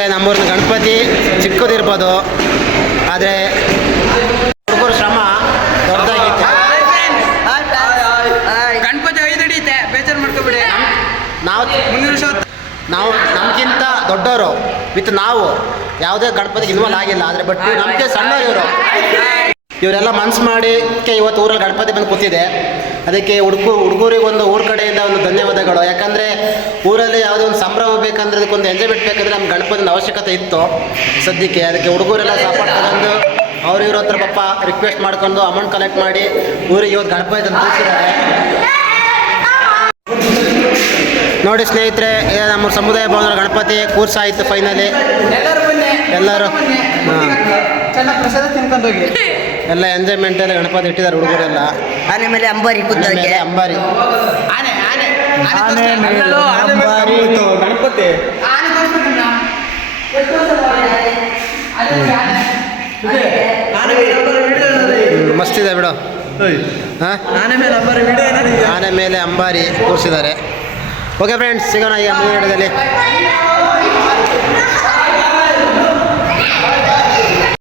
ಸ್ನೇಹಿತರೆ ನಮ್ಮೂರಿನ ಗಣಪತಿ ಚಿಕ್ಕದಿರ್ಬೋದು ಆದರೆ ಹುಡುಗರ ಶ್ರಮ ದೊಡ್ಡದಾಗಿತ್ತು. ಗಣಪತಿ ಐದು ಹಿಡಿಯುತ್ತೆ ಬೇಜಾರು ಮಾಡ್ಕೊಬಿಡಿ. ನಾವು ನಮ್ಗಿಂತ ವರ್ಷ ನಾವು ನಮಗಿಂತ ದೊಡ್ಡವರು. ವಿತ್ ನಾವು ಯಾವುದೇ ಗಣಪತಿಗೆ ಇನ್ವಾಲ್ ಆಗಿಲ್ಲ. ಆದರೆ ಬಟ್ ನಮಗೆ ಸಣ್ಣ ಇವರು. ಇವರೆಲ್ಲ ಮನ್ಸು ಮಾಡಿ ಇವತ್ತು ಊರಲ್ಲಿ ಗಣಪತಿ ಬಂದು ಕೂತಿದೆ. ಅದಕ್ಕೆ ಹುಡುಗು ಹುಡುಗರಿಗೆ ಒಂದು ಊರ ಕಡೆಯಿಂದ ಒಂದು ಧನ್ಯವಾದಗಳು. ಯಾಕಂದರೆ ಊರಲ್ಲಿ ಒಂದು ಅದಕ್ಕೊಂದು ಎಂಜಾಯ್ಮೆಂಟ್ ಬೇಕಂದ್ರೆ ನಮ್ಮ ಗಣಪತಿನ ಅವಶ್ಯಕತೆ ಇತ್ತು ಸದ್ಯಕ್ಕೆ. ಅದಕ್ಕೆ ಹುಡುಗರೆಲ್ಲ ಸಪೋರ್ಟ್ ತಗೊಂಡು ಅವ್ರು ಇವ್ರ ಹತ್ರ ಪಾಪ ರಿಕ್ವೆಸ್ಟ್ ಮಾಡ್ಕೊಂಡು ಅಮೌಂಟ್ ಕಲೆಕ್ಟ್ ಮಾಡಿ ಊರಿಗೆ ಇವತ್ತು ಗಣಪತಿ ಅಂತ ತಿಳಿಸಿದ್ದಾರೆ ನೋಡಿ ಸ್ನೇಹಿತರೆ ನಮ್ಮ ಸಮುದಾಯ ಭವನ ಗಣಪತಿ ಕೂರ್ಸಾಯಿತು ಫೈನಲಿ ಎಲ್ಲರೂ ಬನ್ನಿ. ಎಲ್ಲರೂ. ಹಾಂ. ಚೆನ್ನಾಗಿ ಪ್ರಸಾದ ತಿನ್ಕೊಂಡು ಹೋಗಿ. ಎಲ್ಲ ಎಂಜಾಯ್ಮೆಂಟ್ ಎಲ್ಲ ಗಣಪತಿ ಇಟ್ಟಿದ್ದಾರೆ ಹುಡುಗರೆಲ್ಲ. ಆನೆ ಮೇಲೆ ಅಂಬಾರಿ ಕೂತಕ್ಕೆ ಅಂಬಾರಿ. ಆನೆ ಆನೆ. ಆನೆ ಇದೆ? ಮಸ್ತಿದೆ ಬಿಡು. ಹಾಂ? ಆನೆ ಮೇಲೆ ಅಂಬಾರಿ? ಆನೆ ಮೇಲೆ ಅಂಬಾರಿ ಕೂರಿಸಿದ್ದಾರೆ. ಓಕೆ ಫ್ರೆಂಡ್ಸ್ ಸಿಗೋಣ ಈಗ ಮುಂದಿನ ವಿಡಿಯೋದಲ್ಲಿ